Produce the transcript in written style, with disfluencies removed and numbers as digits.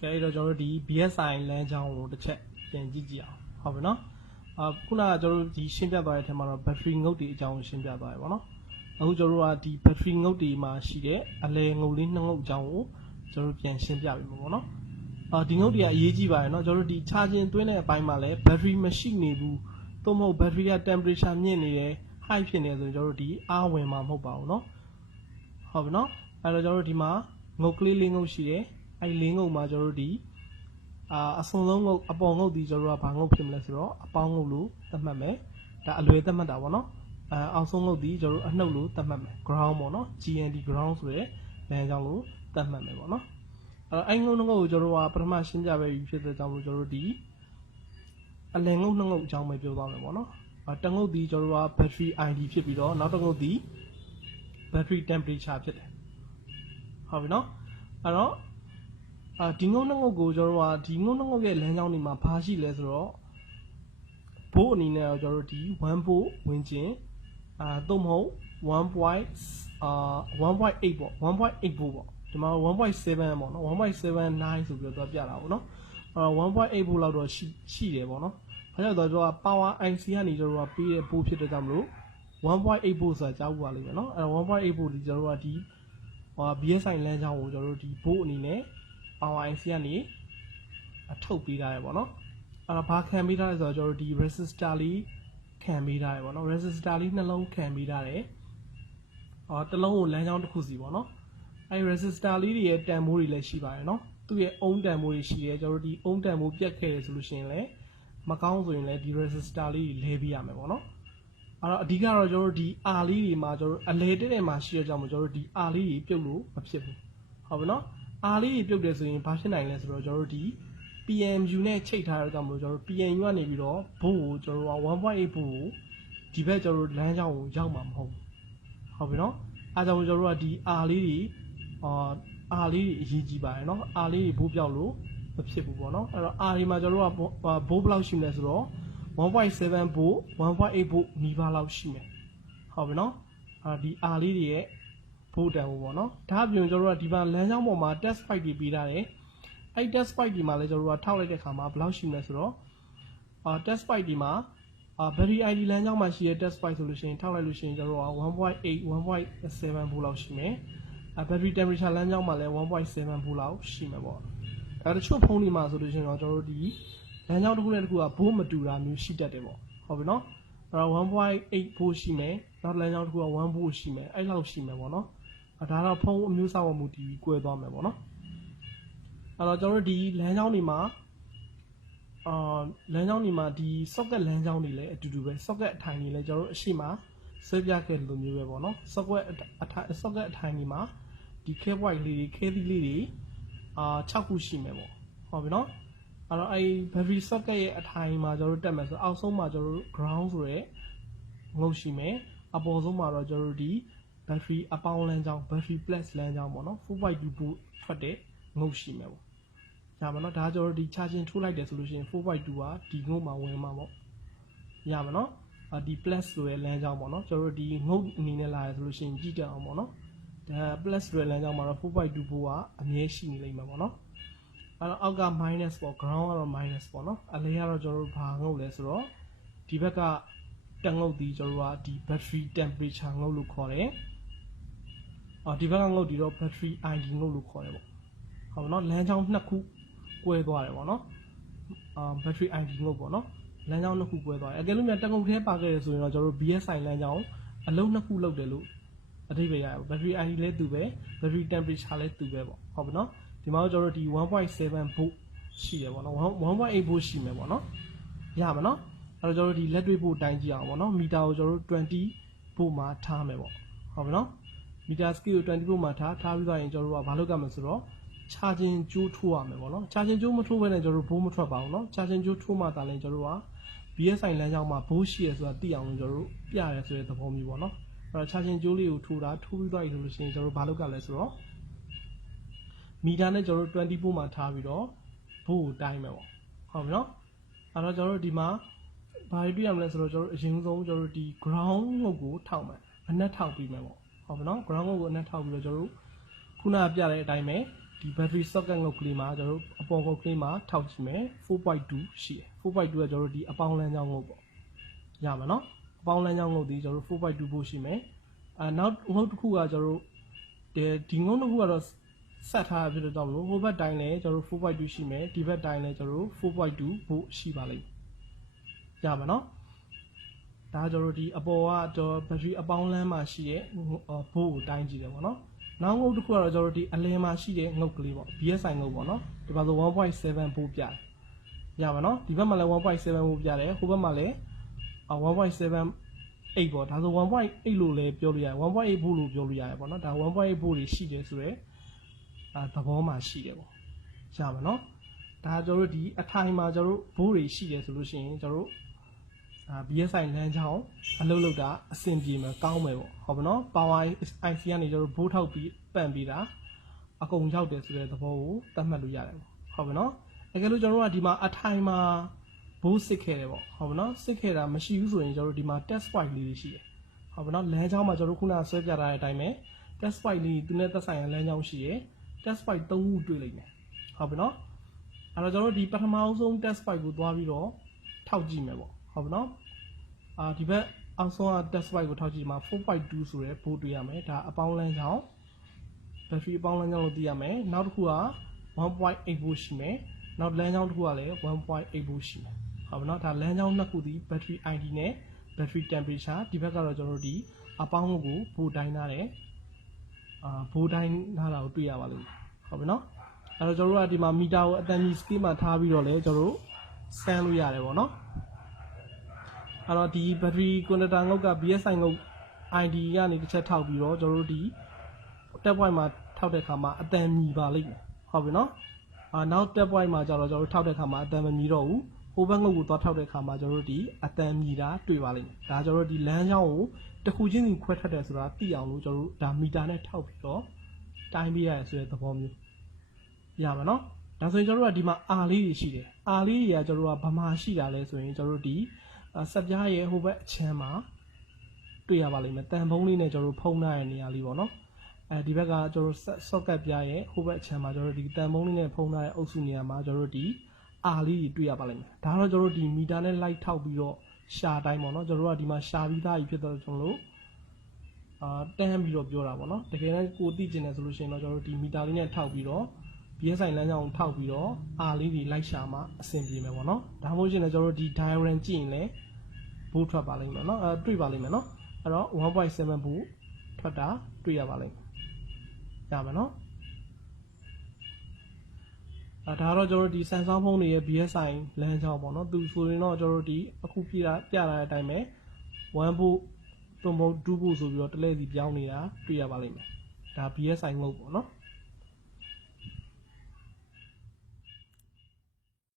cái đó cho đi BSI lên trong được check tiền gì gì học nó cũng là cho đi xem ra bài thì mà battery ngấu đi trong xem ra bài nó ông cho ra đi battery ngấu đi mà xí đấy anh ngấu lên ngấu trong cho tiền xem ra bài nó đi ngấu đi à gì gì bài nó cho đi charging tuyến này bài mà lấy battery machine này bu tôi mau battery temperature nhẹ này high phiền này rồi cho đi áo về mà không bảo nó học nó anh cho đi mà ngấu lên ngấu xí đấy anh lên ngấu mà cho đi xong lâu ngô bao ngô đi cho ra bằng ngô phim lại rồi bao ngô lú tầm mẹ mẹ đã luyện tầm đã vào nó xong ngô đi cho anh nấu lú tầm mẹ mẹ ground mà nó GND ground rồi nên trong lú tầm mẹ mẹ vào nó anh ngô cho ra perma sinh ra về phía tây trong lú cho đi anh lên ngô trong mấy biểu đó mẹ vào nó trong ngô đi cho ra battery ID phía bên đó nó trong ngô đi battery temperature phía học nó đó đi ngô nó go cho ra đi ngô cái lên trong này mà phá xí lên rồi bộ này nè cho đi one bộ nguyên chính tôm hấu 1.8 bộ 1.8 bộ thì mà 1.7 mà nó 1.79 số biểu đó bây giờ nó 1.8 bộ là rồi xí đấy mà nó phải là cho power IC này cho ra bị bộ phía trên trong lú 1.8 bộ sẽ cháu qua liền nó 1.8 bộ thì cho ra đi BSI lên trong cho đi bộ này nè power IC này thâu bị ra mà nó ba camera rồi cho đi resistor lý camera mà nó resistor lý nó long camera đấy tao long lên trong được gì mà nó ai resistor lý thì tem mối lại xí bài nó tụi ông tem mối xí cho đi ông tem mối biết cái solution này mà cao rồi này đi resistor lý lấy bị à mà nó đi cái rồi cho đi lý mà cho lấy đấy mà xí cho đi lý biểu lú mà biết không nó lý biểu được rồi bao nhiêu này là rồi cho đi PMU နဲ့ချိန်ထားတဲ့ကြောင့်မလို့ကျွန်တော် PMU ကနေပြီးတော့ဘို့ကိုကျွန်တော်1.8 ဘို့ကိုဒီဘက်ကျွန်တော်လမ်းကြောင်းကိုရောက်မှာမဟုတ်ဟုတ်ပြီနော်အဲကြောင့်ကျွန်တော်တို့ကဒီ R လေးတွေR လေးတွေအရေးကြီးပါတယ်နော် R လေးတွေဘိုးပြောက်လို့မဖြစ်ဘူးပေါ့နော်အဲ့တော့ R တွေမှာကျွန်တော်တို့ကဘိုးဘယ်လောက်ရှိမလဲဆိုတော့ 1.7 ဘို့ 1.8 ဘို့နီးပါးလောက်ရှိမယ်ဟုတ်ပြီနော်ဒီ R လေးတွေရဲ့ဘိုးတန်ဖို့ပေါ့နော်ဒါအပြင်ကျွန်တော်တို့ကဒီမှာလမ်းကြောင်းပေါ်မှာ test file တွေပေးထားတယ်အဲ့ test file ဒီမှာလည်းကျွန်တော်တို့ကထောက်လိုက်တဲ့အခါမှာဘယ်လောက်ရှိမလဲဆိုတော့test file ဒီမှာbattery ID လမ်းကြောင်းမှာရှိတဲ့ test file ဆိုလို့ရှိရင်ထောက်လိုက်လို့ရှိရင်ကျွန်တော်တို့က 1.8 1.7 volt လောက်ရှိမယ်battery temperature လမ်းကြောင်းမှာလည်း 1.7 volt လောက်ရှိမယ်ပေါ့ဒါတချို့ဖုန်းတွေမှာဆိုလို့ရှိရင်တော့ကျွန်တော်တို့ဒီလမ်းကြောင်းတစ်ခုနဲ့တစ်ခုကဘိုးမတူတာမျိုးရှိတတ်တယ်ပေါ့ဟုတ်ပြီနော်အဲ့တော့ 1.8 volt ရှိမယ်နောက်လမ်းကြောင်းတစ်ခုက1 volt ရှိမယ်အဲ့လောက်ရှိမယ်ပေါ့နော်ဒါတော့ဖုန်းအမျိုးအစားပေါ်မူတည်ပြီးကွဲသွားမယ်ပေါ့နော်အဲ့တော့ကျွန်တော်တို့ဒီလမ်းကြောင်းတွေမှာလမ်းကြောင်းတွေမှာဒီ socket လမ်းကြောင်းတွေလည်းအတူတူပဲ socket အထိုင်တွေလည်းကျွန်တော်တို့အရှိမဆွဲပြခဲ့လိုမျိုးပဲပေါ့နော် socket အထိုင်တွေမှာဒီ cable white လေးတွေ cable လေးတွေ6ခုရှိမယ်ပေါ့ဟုတ်ပြီနော်အဲ့တော့အဲ့ battery socket ရဲ့အထိုင်မှာကျွန်တော်တို့တက်မယ်ဆိုအောက်ဆုံးမှာကျွန်တော်တို့ ground ဆိုရဲငုတ်ရှိမယ်အပေါ်ဆုံးမှာတော့ကျွန်တော်တို့ဒီ battery အပေါင်းလမ်းကြောင်း battery plus လမ်းကြောင်းပေါ့နော် 4.2 volt ထွက်တဲ့ငုတ်ရှိမယ်ပေါ့ရမှာနော်ဒါကျွန်တော်တို့ဒီ charging ထိုးလိုက်တယ်ဆိုလို့ရှိရင် 4.2 ကဒီငုတ်မှာဝင်မှာပေါ့ရမှာနော်ဒီ plus ဆိုတဲ့လမ်းကြောင်းပေါ့နော်ကျွန်တော်တို့ဒီငုတ်အနေနဲ့လာရဆိုလို့ရှိရင်ကြည့်တက်အောင်ပေါ့နော်ဒါ plus ဆိုတဲ့လမ်းကြောင်းမှာတော့ 4.2 volt ကအမြဲရှိနေလိမ့်မှာပေါ့နော်အဲ့တော့အောက်က minus ပေါ့ ground ကတော့ minus ပေါ့နော်အလဲကတော့ကျွန်တော်တို့ဘာငုတ်လဲဆိုတော့ဒီဘက်ကတက်ငုတ်ဒီကျွန်တော်တို့ကဒီ battery temperature ငုတ်လို့ခေါ်တယ်ဒီဘက်ကငုတ်ဒီတော့ battery ID ငုတ်လို့ခေါ်တယ်ပေါ့ဟုတ်နော်လမ်းကြောင်းနှစ်ခုကွဲသွားတယ်ပေါ့နော်battery ID ငုတ်ပေါ့နော်လမ်းကြောင်းနှစ်ခုကွဲသွားတယ်အကယ်လို့များတက်ငုတ်ထဲပါခဲ့တယ်ဆိုရင်တော့ကျွန်တော်တို့ BSI လမ်းကြောင်းအလုံးနှစ်ခုလောက်တယ်လို့အဓိပ္ပာယ်ရတယ် battery ID လည်းတူပဲ battery temperature လည်းတူပဲပေါ့ဟုတ်ပြီနော်ဒီမှာကျွန်တော်တို့ဒီ 1.7 volt ရှိတယ်ပေါ့နော် 1.8 volt ရှိမယ်ပေါ့နော်ရပါနော်အဲ့တော့ကျွန်တော်တို့ဒီလက်တွေ့ဖို့တိုင်းကြည့်အောင်ပေါ့နော်မီတာကိုကျွန်တော်တို့20 volt မှာထားမယ်ပေါ့ဟုတ်ပြီနော်မီတာ scale ကို20 volt မှာထားပြီးတော့ရင်ကျွန်တော်တို့ကဘာလုပ်ကြမလဲဆိုတော့charging ကြိုးထိုးရမယ်ပေါ့နော် charging ကြိုးမထိုးဘဲနဲ့ကျွန်တော်တို့ဘိုးမထွက်ပါဘူးနော် charging ကြိုးထိုးမှသာလဲကျွန်တော်တို့က BSI လမ်းကြောင်းမှာဘိုးရှိရဆိုတာသိအောင်လို့ကျွန်တော်တို့ပြရဲဆိုတဲ့သဘောမျိုးပေါ့နော်အဲ့တော့ charging ကြိုးလေးကိုထိုးပြီးသွားပြီဆိုလို့ရှိရင်ကျွန်တော်တို့ဘာလုပ်ကြလဲဆိုတော့မီတာနဲ့ကျွန်တော်တို့20 volt မှာထားပြီးတော့ဘိုးကိုတိုင်းမယ်ပေါ့ဟုတ်ပြီနော်အဲ့တော့ကျွန်တော်တို့ဒီမှာဘာတွေပြရမလဲဆိုတော့ကျွန်တော်တို့အရင်ဆုံးကျွန်တော်တို့ဒီ ground ငုတ်ကိုထောက်မယ်အနက်ထောက်ပြီးမယ်ပေါ့ဟုတ်ပြီနော် ground ငုတ်ကိုအနက်ထောက်ပြီးတော့ကျွန်တော်တို့ခုနကပြတဲ့အတိုင်းပဲ ဒီ battery socket ငုတ်ကလေးမှာကျွန်တော်တို့အပေါ်ငုတ်ကလေးမှာထောက်ကြည့်မယ် 4.2 ရှိတယ် 4.2 ကကျွန်တော်တို့ဒီအပေါင်းလမ်းကြောင်းငုတ်ပေါ့ရမှာနော်အပေါင်းလမ်းကြောင်းငုတ်ဒီကျွန်တော်တို့ 4.2 ဖို့ရှိမယ်နောက်ငုတ်တစ်ခုကကျွန်တော်တို့ဒီငုတ်တစ်ခုကတော့ဆက်ထားဖြစ်တဲ့ကြောင့်မလို့ဟိုဘက်တိုင်းလည်းကျွန်တော်တို့ 4.2 ရှိမယ်ဒီဘက်တိုင်းလည်းကျွန်တော်တို့ 4.2 ဖို့ရှိပါလိမ့်မယ်ရမှာနော်ဒါကျွန်တော်တို့ဒီအပေါ်ကကျွန်တော် battery အပေါင်းလမ်းမှာရှိတဲ့ဘိုးကိုတိုင်းကြည့်တယ်ပေါ့နော်နောက်ငုတ်တစ်ခုကတော့ကျွန်တော်တို့ဒီအလယ်မှာရှိတဲ့ငုတ်ကလေးပေါ့ BSI ငုတ်ပေါ့နော်ဒီမှာဆို 1.7 ဘိုးပြတယ်ရပါနော်ဒီဘက်မှာလည်း 1.7 ဘိုးပြတယ်ဟိုဘက်မှာလည်း 1.78 ပေါ့ဒါဆို 1.8 လို့လည်းပြောလို့ရတယ် 1.8 ဘိုးလို့ပြောလို့ရတယ်ပေါ့နော်ဒါ 1.8 ဘိုးတွေရှိတယ်ဆိုတော့သဘောမှာရှိတယ်ပေါ့ရပါနော်ဒါကျွန်တော်တို့ဒီအထိုင်မှာကျွန်တော်တို့ဘိုးတွေရှိတယ်ဆိုလို့ရှိရင်ကျွန်တော်တို့BSI လမ်းကြောင်းအလုပ်လုပ်တာအဆင်ပြေမှာကောင်းမယ်ပေါ့ဟုတ်ပါနော် Power IC ကနေကျွန်တော်တို့ဘိုးထောက်ပြီးပန့်ပြီးတာအကုန်ရောက်တယ်ဆိုတဲ့သဘောကိုသတ်မှတ်လို့ရတယ်ပေါ့ဟုတ်ပါနော်တကယ်လို့ကျွန်တော်တို့ကဒီမှာအထိုင်မှာဘိုးစစ်ခဲ့တယ်ပေါ့ဟုတ်ပါနော်စစ်ခဲ့တာမရှိဘူးဆိုရင်ကျွန်တော်တို့ဒီမှာ test point လေးတွေရှိတယ်ဟုတ်ပါနော်လမ်းကြောင်းမှာကျွန်တော်တို့ခုနဆွဲပြထားတဲ့အတိုင်းပဲ test point လေးသူနဲ့သက်ဆိုင်ရာလမ်းကြောင်းရှိတယ် test point 3ခုတွေ့လိမ့်မယ်ဟုတ်ပါနော်အဲ့တော့ကျွန်တော်တို့ဒီပထမဆုံး test point ကိုသွားပြီးတော့ထောက်ကြည့်မယ်ပေါ့ဟုတ်ပါနော်ဒီဘက်အောက်ဆုံးက test point ကိုထောက်ကြည့်မှာ 4.2 ဆိုတဲ့ဘိုးတွေ့ရမယ်ဒါအပေါင်းလမ်းကြောင်း battery အပေါင်းလမ်းကြောင်းလို့သိရမယ်နောက်တစ်ခုက 1.8 ဘိုးရှိမယ်နောက်လမ်းကြောင်းတစ်ခုကလည်း 1.8 ဘိုးရှိမယ်ဟုတ်ပါနော်ဒါလမ်းကြောင်းနှစ်ခုဒီ battery ID နဲ့ battery temperature ဒီဘက်ကတော့ကျွန်တော်တို့ဒီအပေါင်းကိုဘိုးတိုင်းထားတယ်ဘိုးတိုင်းထားတာကိုတွေ့ရပါလိမ့်မယ်ဟုတ်ပါနော်အဲ့တော့ကျွန်တော်တို့ကဒီမှာမီတာကိုအတန်ကြီး scale မှာထားပြီးတော့လည်းကျွန်တော်တို့ scan လို့ရတယ်ပေါ့နော်အဲ့တော့ဒီ battery connector ငုတ်က BSI ငုတ် ID ကနေတစ်ချက်ထောက်ပြီးတော့ကျွန်တော်တို့ဒီ tap point မှာထောက်တဲ့အခါမှာအတန်မြည်ပါလိမ့်မယ်ဟုတ်ပြီနော်နောက် tap point မှာကျတော့ကျွန်တော်တို့ထောက်တဲ့အခါမှာအတန်မမြည်တော့ဘူးဟိုဘက်ငုတ်ကိုသွားထောက်တဲ့အခါမှာကျွန်တော်တို့ဒီအတန်မြည်တာတွေ့ပါလိမ့်မယ်ဒါကျွန်တော်တို့ဒီလမ်းကြောင်းကိုတစ်ခုချင်းစီခွဲထွက်တယ်ဆိုတာသိအောင်လို့ကျွန်တော်တို့ဒါမီတာနဲ့ထောက်ပြီးတော့တိုင်းပေးရတယ်ဆိုတဲ့သဘောမျိုးရပါနော်ဒါဆိုရင်ကျွန်တော်တို့ကဒီမှာ R လေးတွေရှိတယ် R လေးတွေကကျွန်တော်တို့ကဘာမှရှိတာလဲဆိုရင်ကျွန်တော်တို့ဒီစက်ပြားရဲ့ဟိုဘက်အချမ်းမှာတွေ့ရပါလိမ့်မယ်တန်ဖုံးလေးနဲ့ကျွန်တော်တို့ဖုံးထားတဲ့နေရာလေးပေါ့နော်ဒီဘက်ကကျွန်တော်တို့ socket ပြားရဲ့ဟိုဘက်အချမ်းမှာကျွန်တော်တို့ဒီတန်ဖုံးလေးနဲ့ဖုံးထားတဲ့အုပ်စုနေရာမှာကျွန်တော်တို့ဒီ R လေးတွေတွေ့ရပါလိမ့်မယ်ဒါတော့ကျွန်တော်တို့ဒီမီတာနဲ့ light ထောက်ပြီးတော့ရှာတိုင်းပေါ့နော်ကျွန်တော်တို့ကဒီမှာရှာပြီးသားကြီးဖြစ်တော့ကျွန်တော်တို့တန်းပြီးတော့ပြောတာပေါ့နော်တကယ်လည်းကိုသိကျင်တယ်ဆိုလို့ရှိရင်တော့ကျွန်တော်တို့ဒီမီတာလေးနဲ့ထောက်ပြီးတော့ BSI လမ်းကြောင်းထောက်ပြီးတော့ R လေးတွေလိုက်ရှာမှအဆင်ပြေမယ်ပေါ့နော်ဒါမှမဟုတ်ရင်လည်းကျွန်တော်တို့ဒီ diagram ကြည့်ရင်လည်းဘိုးထွက်ပါလိမ့်မယ်နော်တွေ့ပါလိမ့်မယ်နော်အဲ့တော့ 1.7 ဘိုးထွက်တာတွေ့ရပါလိမ့်မယ်ရပါနော်ဒါတော့ကျွန်တော်တို့ဒီ Samsung ဖုန်းတွေရဲ့ BSI လမ်းကြောင်းပေါ့နော်သူဆိုရင်တော့ကျွန်တော်တို့ဒီအခုပြတာတဲ့အတိုင်းပဲ1ဘိုး3ဘိုး2ဘိုးဆိုပြီးတော့တစ်လဲစီပြောင်းနေတာတွေ့ရပါလိမ့်မယ်ဒါ BSI ငုတ်ပေါ့နော်